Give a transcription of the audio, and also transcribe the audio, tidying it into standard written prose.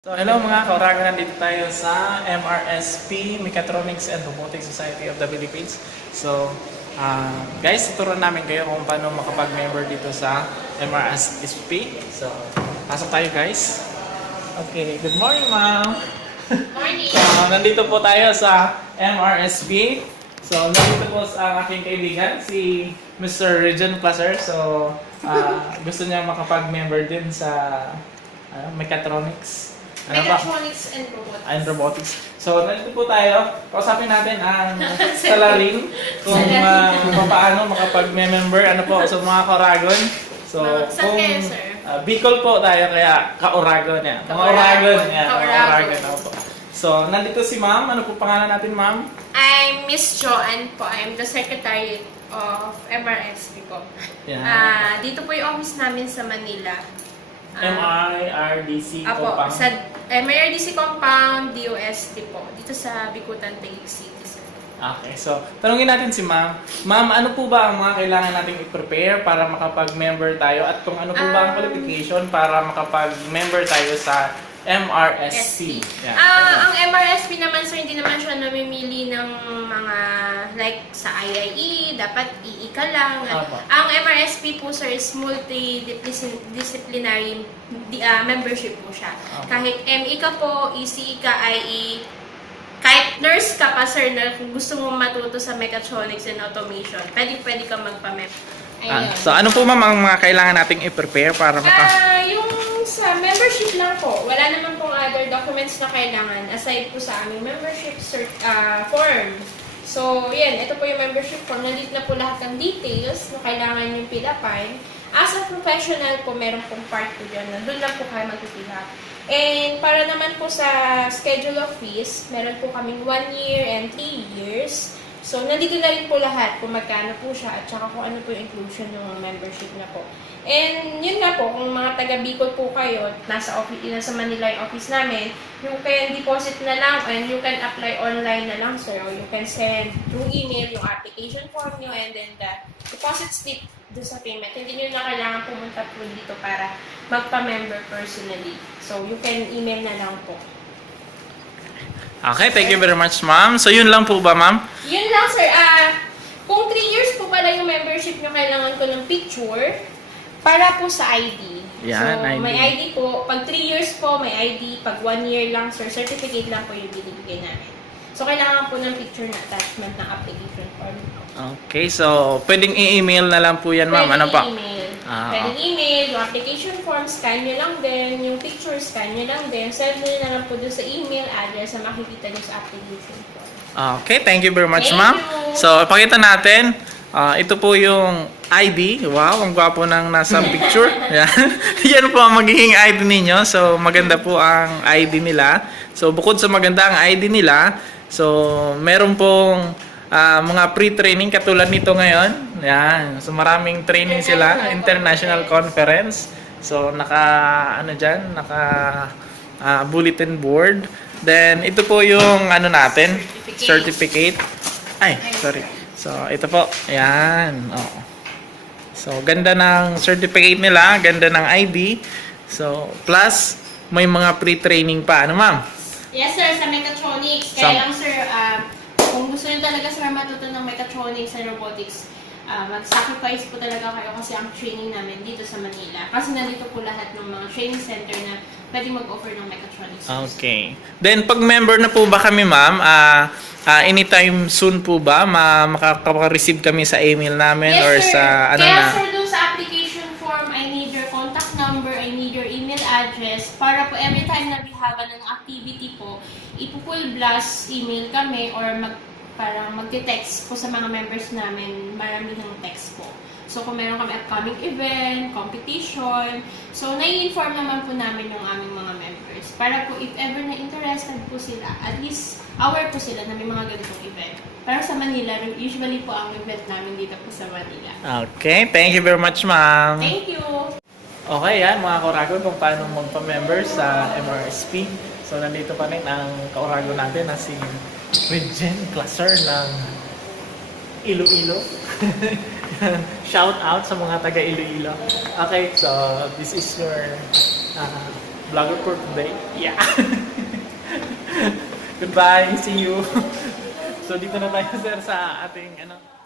So hello mga kaurago, nandito tayo sa MRSP, Mechatronics and Robotics Society of the Philippines. So guys, tuturuan namin kayo kung paano makapag-member dito sa MRSP. So pasok tayo guys. Okay, good morning ma'am. Morning! So nandito po tayo sa MRSP. So nandito po ang aking kaibigan, si Mr. Regent Placer. So gusto niya makapag-member din sa Mechatronics. Mechatronics and Robotics. And Robotics. So, nandito po tayo. Kausapin natin ang salarin kung paano makapag-member. Ano po, so mga Kauragon. So, Saan kayo, sir? Bicol po tayo, kaya Kauragon yan. Mga Kauragon. Yan, mga Kauragon. Ano po. So, nandito si ma'am. Ano po pangalan natin, ma'am? I'm Miss Joanne po. I'm the Secretary of MRSP po. Yeah. Dito po yung office namin sa Manila. MIRDC Apo, Compound. sa MIRDC Compound, DOST po. Dito sa Bicutan, Taguig City, sir. Okay, so tanungin natin si ma'am. Ma'am, ano po ba ang mga kailangan nating i-prepare para makapag-member tayo at kung ano po ba ang qualification para makapag-member tayo sa MRSC? Yan. Ang MRSP naman, sir, hindi naman siya namimili ng mga like sa IIE, dapat II ka lang. Apo. Ang MRSP po, sir, is multidisciplinary membership po siya. Apo. Kahit ME ka po, ECE ka, IE, kahit nurse ka pa, sir, na kung gusto mong matuto sa mechatronics and automation, pwede ka magpa-member. Ayun. So ano po ma'am ang mga kailangan nating i-prepare para Yung sa membership lang po, wala naman pong other documents na kailangan aside po sa aming membership form. So, yan, ito po yung membership form. Nandito na po lahat ng details na kailangan yung pilapan. As a professional po, meron pong part po dyan na doon lang po kayo magpipilap. And para naman po sa schedule of fees, meron po kaming 1 year and 3 years. So, nandito na rin po lahat kung magkano po siya at saka kung ano po yung inclusion ng membership na po. And yun nga po, kung mga taga Bicol po kayo, nasa Manila yung office namin, you can deposit na lang and you can apply online na lang, sir. Or you can send through email yung application form nyo and then the deposit slip doon sa payment. Hindi nyo na kailangan pumunta po dito para magpa-member personally. So, you can email na lang po. Okay, thank you very much ma'am. So yun lang po ba ma'am? Yun lang, sir. Kung 3 years po pala yung membership nyo, kailangan ko ng picture para po sa ID. Yan, so, ID. may ID po. Pag 3 years po, may ID. Pag 1 year lang, sir, certificate lang po yung binibigay namin. So, kailangan po ng picture na attachment ng application form. Okay, so pwedeng i-email na lang po yan ma'am. Ano pa? Email. Ah. Pwedeng email, yung application form, scan nyo lang din. Yung picture, scan nyo lang din. Send nyo na lang po doon sa email address na makikita nyo sa application form. Okay, thank you very much Thank ma'am. you. So ipakita natin. Ito po yung ID. Wow, ang gwapo ng nasa picture. Yan. Yan po ang magiging ID ninyo. So maganda po ang ID nila. So bukod sa maganda ang ID nila, so meron pong mga pre-training katulad nito ngayon. Yan. So maraming training sila, international conference. So naka bulletin board. Then ito po yung natin, certificate. Ay, sorry. So ito po. Yan. Oh. So ganda ng certificate nila, ganda ng ID. So plus may mga pre-training pa. Ano ma'am? Yes, sir, sa mechatronics. Kaya lang, sir, kung gusto nyo talaga, sir, matuto ng mechatronics and robotics, mag-sacrifice po talaga kayo kasi ang training namin dito sa Manila. Kasi nandito po lahat ng mga training center na pwede mag-offer ng mechatronics. Okay. Then pag member na po ba kami ma'am, anytime soon po ba makaka-receive kami sa email namin Yes, or sir. sa Kaya, sir, doon sa application form, I need your contact number, I need your email address para po every time na we have ng activity po, ipo-full blast email kami or parang magte-text po sa mga members namin, marami ng text po. So, kung meron kami upcoming event, competition, so, nai-inform naman po namin yung aming mga members. Para po, if ever na interested po sila, at least aware po sila na may mga ganitong event. Para sa Manila, usually po ang event namin dito po sa Manila. Okay, thank you very much ma'am. Thank you! Okay, yan mga kauragon kung paano magpa-member sa MRSP. So nandito pa rin ang kauragon natin na si Regent Placer ng Iloilo. Shout out sa mga taga Iloilo. Okay, so this is your vlogger for today. Yeah. Goodbye. See you. So dito na tayo sir sa ating ano